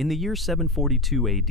In the year 742 AD,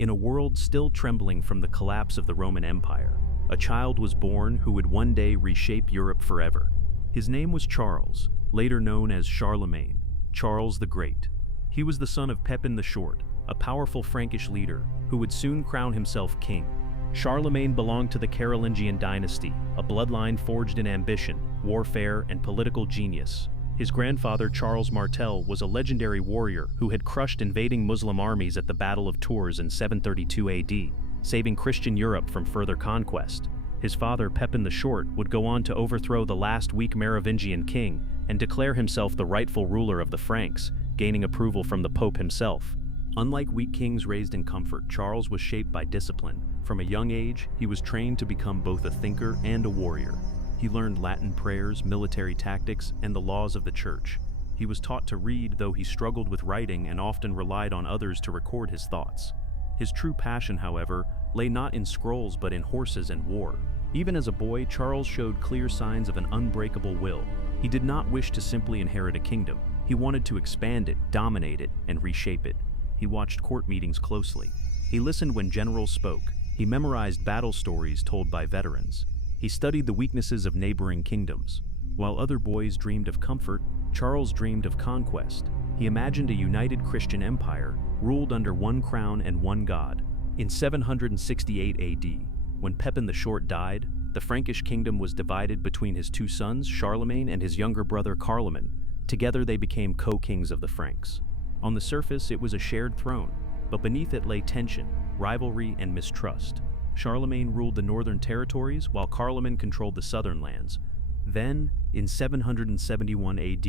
in a world still trembling from the collapse of the Roman Empire, a child was born who would one day reshape Europe forever. His name was Charles, later known as Charlemagne, Charles the Great. He was the son of Pepin the Short, a powerful Frankish leader who would soon crown himself king. Charlemagne belonged to the Carolingian dynasty, a bloodline forged in ambition, warfare, and political genius. His grandfather, Charles Martel, was a legendary warrior who had crushed invading Muslim armies at the Battle of Tours in 732 AD, saving Christian Europe from further conquest. His father, Pepin the Short, would go on to overthrow the last weak Merovingian king and declare himself the rightful ruler of the Franks, gaining approval from the Pope himself. Unlike weak kings raised in comfort, Charles was shaped by discipline. From a young age, he was trained to become both a thinker and a warrior. He learned Latin prayers, military tactics, and the laws of the church. He was taught to read, though he struggled with writing and often relied on others to record his thoughts. His true passion, however, lay not in scrolls but in horses and war. Even as a boy, Charles showed clear signs of an unbreakable will. He did not wish to simply inherit a kingdom. He wanted to expand it, dominate it, and reshape it. He watched court meetings closely. He listened when generals spoke. He memorized battle stories told by veterans. He studied the weaknesses of neighboring kingdoms. While other boys dreamed of comfort, Charles dreamed of conquest. He imagined a united Christian empire, ruled under one crown and one god. In 768 AD, when Pepin the Short died, the Frankish kingdom was divided between his two sons, Charlemagne and his younger brother Charlemagne. Together they became co-kings of the Franks. On the surface, it was a shared throne, but beneath it lay tension, rivalry, and mistrust. Charlemagne ruled the northern territories, while Charlemagne controlled the southern lands. Then, in 771 AD,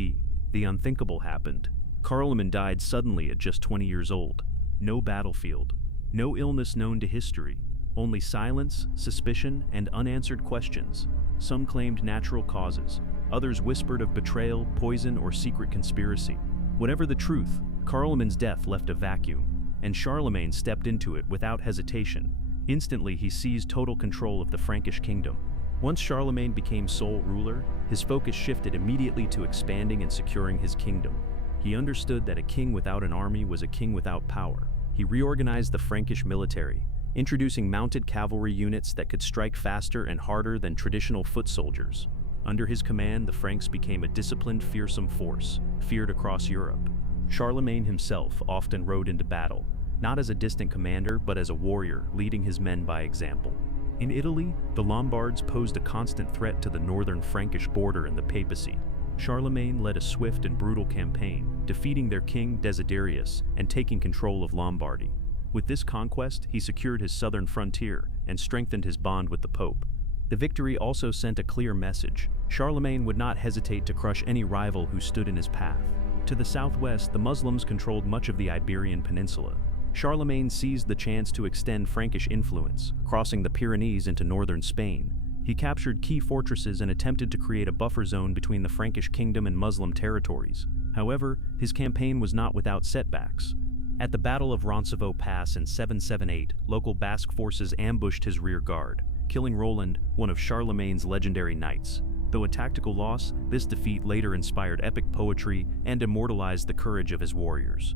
the unthinkable happened. Charlemagne died suddenly at just 20 years old. No battlefield, no illness known to history, only silence, suspicion, and unanswered questions. Some claimed natural causes, others whispered of betrayal, poison, or secret conspiracy. Whatever the truth, Charlemagne's death left a vacuum, and Charlemagne stepped into it without hesitation. Instantly, he seized total control of the Frankish kingdom. Once Charlemagne became sole ruler, his focus shifted immediately to expanding and securing his kingdom. He understood that a king without an army was a king without power. He reorganized the Frankish military, introducing mounted cavalry units that could strike faster and harder than traditional foot soldiers. Under his command, the Franks became a disciplined, fearsome force, feared across Europe. Charlemagne himself often rode into battle, not as a distant commander, but as a warrior, leading his men by example. In Italy, the Lombards posed a constant threat to the northern Frankish border and the papacy. Charlemagne led a swift and brutal campaign, defeating their king Desiderius and taking control of Lombardy. With this conquest, he secured his southern frontier and strengthened his bond with the Pope. The victory also sent a clear message. Charlemagne would not hesitate to crush any rival who stood in his path. To the southwest, the Muslims controlled much of the Iberian Peninsula. Charlemagne seized the chance to extend Frankish influence, crossing the Pyrenees into northern Spain. He captured key fortresses and attempted to create a buffer zone between the Frankish kingdom and Muslim territories. However, his campaign was not without setbacks. At the Battle of Roncesvalles Pass in 778, local Basque forces ambushed his rear guard, killing Roland, one of Charlemagne's legendary knights. Though a tactical loss, this defeat later inspired epic poetry and immortalized the courage of his warriors.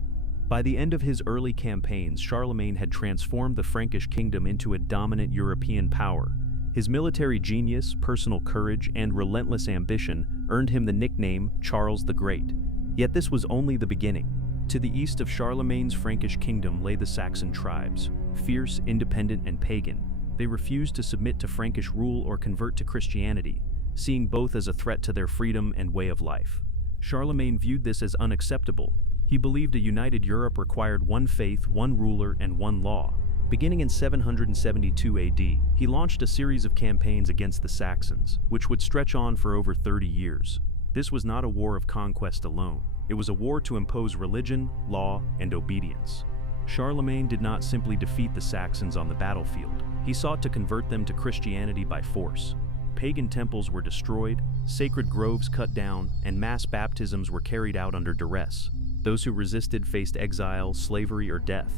By the end of his early campaigns, Charlemagne had transformed the Frankish kingdom into a dominant European power. His military genius, personal courage, and relentless ambition earned him the nickname Charles the Great. Yet this was only the beginning. To the east of Charlemagne's Frankish kingdom lay the Saxon tribes, fierce, independent, and pagan. They refused to submit to Frankish rule or convert to Christianity, seeing both as a threat to their freedom and way of life. Charlemagne viewed this as unacceptable. He believed a united Europe required one faith, one ruler, and one law. Beginning in 772 AD, he launched a series of campaigns against the Saxons, which would stretch on for over 30 years. This was not a war of conquest alone. It was a war to impose religion, law, and obedience. Charlemagne did not simply defeat the Saxons on the battlefield. He sought to convert them to Christianity by force. Pagan temples were destroyed, sacred groves cut down, and mass baptisms were carried out under duress. Those who resisted faced exile, slavery, or death.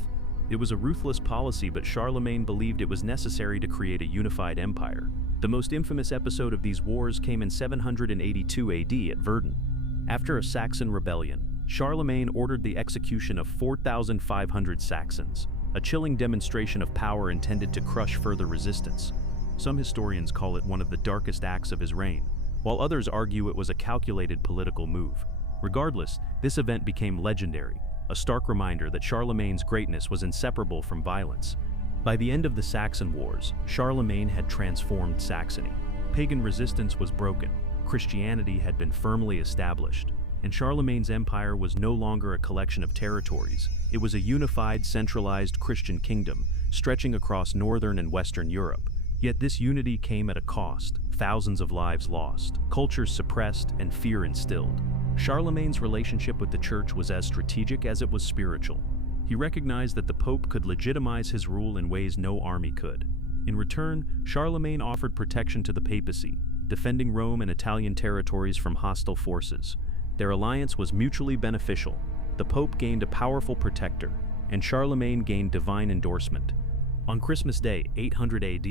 It was a ruthless policy, but Charlemagne believed it was necessary to create a unified empire. The most infamous episode of these wars came in 782 AD at Verdun. After a Saxon rebellion, Charlemagne ordered the execution of 4,500 Saxons, a chilling demonstration of power intended to crush further resistance. Some historians call it one of the darkest acts of his reign, while others argue it was a calculated political move. Regardless, this event became legendary, a stark reminder that Charlemagne's greatness was inseparable from violence. By the end of the Saxon Wars, Charlemagne had transformed Saxony. Pagan resistance was broken, Christianity had been firmly established, and Charlemagne's empire was no longer a collection of territories. It was a unified, centralized Christian kingdom, stretching across northern and western Europe. Yet this unity came at a cost: thousands of lives lost, cultures suppressed, and fear instilled. Charlemagne's relationship with the church was as strategic as it was spiritual. He recognized that the Pope could legitimize his rule in ways no army could. In return, Charlemagne offered protection to the papacy, defending Rome and Italian territories from hostile forces. Their alliance was mutually beneficial. The Pope gained a powerful protector, and Charlemagne gained divine endorsement. On Christmas Day, 800 AD,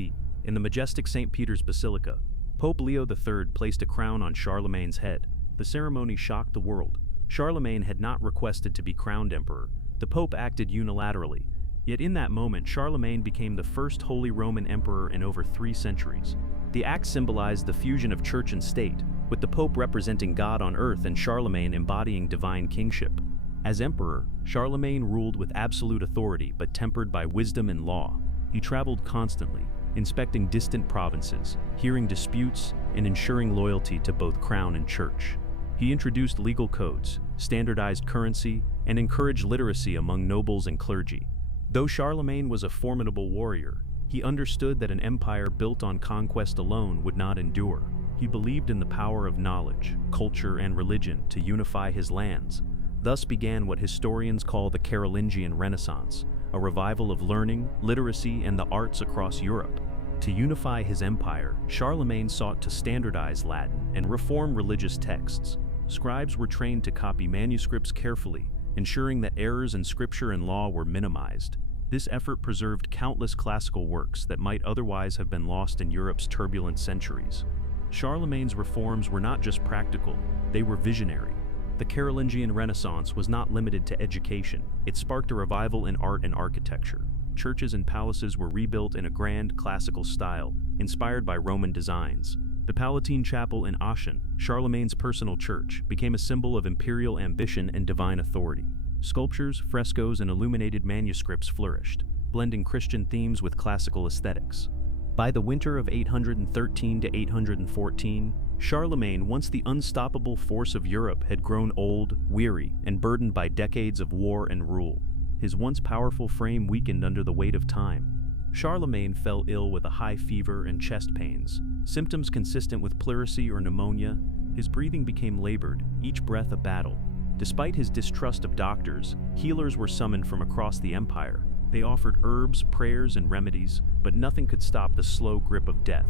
in the majestic St. Peter's Basilica, Pope Leo III placed a crown on Charlemagne's head. The ceremony shocked the world. Charlemagne had not requested to be crowned emperor. The Pope acted unilaterally. Yet in that moment, Charlemagne became the first Holy Roman Emperor in over 3 centuries. The act symbolized the fusion of church and state, with the Pope representing God on earth and Charlemagne embodying divine kingship. As emperor, Charlemagne ruled with absolute authority but tempered by wisdom and law. He traveled constantly, inspecting distant provinces, hearing disputes, and ensuring loyalty to both crown and church. He introduced legal codes, standardized currency, and encouraged literacy among nobles and clergy. Though Charlemagne was a formidable warrior, he understood that an empire built on conquest alone would not endure. He believed in the power of knowledge, culture, and religion to unify his lands. Thus began what historians call the Carolingian Renaissance, a revival of learning, literacy, and the arts across Europe. To unify his empire, Charlemagne sought to standardize Latin and reform religious texts. Scribes were trained to copy manuscripts carefully, ensuring that errors in scripture and law were minimized. This effort preserved countless classical works that might otherwise have been lost in Europe's turbulent centuries. Charlemagne's reforms were not just practical, they were visionary. The Carolingian Renaissance was not limited to education. It sparked a revival in art and architecture. Churches and palaces were rebuilt in a grand, classical style, inspired by Roman designs. The Palatine Chapel in Aachen, Charlemagne's personal church, became a symbol of imperial ambition and divine authority. Sculptures, frescoes, and illuminated manuscripts flourished, blending Christian themes with classical aesthetics. By the winter of 813 to 814, Charlemagne, once the unstoppable force of Europe, had grown old, weary, and burdened by decades of war and rule. His once powerful frame weakened under the weight of time. Charlemagne fell ill with a high fever and chest pains, symptoms consistent with pleurisy or pneumonia. His breathing became labored, each breath a battle. Despite his distrust of doctors, healers were summoned from across the empire. They offered herbs, prayers, and remedies, but nothing could stop the slow grip of death.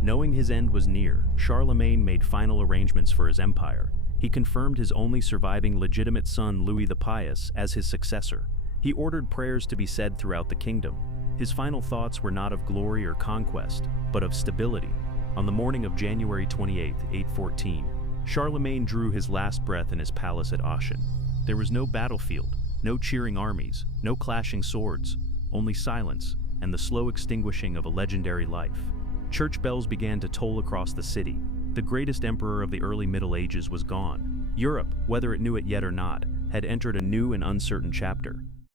Knowing his end was near, Charlemagne made final arrangements for his empire. He confirmed his only surviving legitimate son, Louis the Pious, as his successor. He ordered prayers to be said throughout the kingdom. His final thoughts were not of glory or conquest, but of stability. On the morning of January 28, 814, Charlemagne drew his last breath in his palace at Aachen. There was no battlefield, no cheering armies, no clashing swords, only silence and the slow extinguishing of a legendary life. Church bells began to toll across the city. The greatest emperor of the early Middle Ages was gone. Europe, whether it knew it yet or not, had entered a new and uncertain chapter.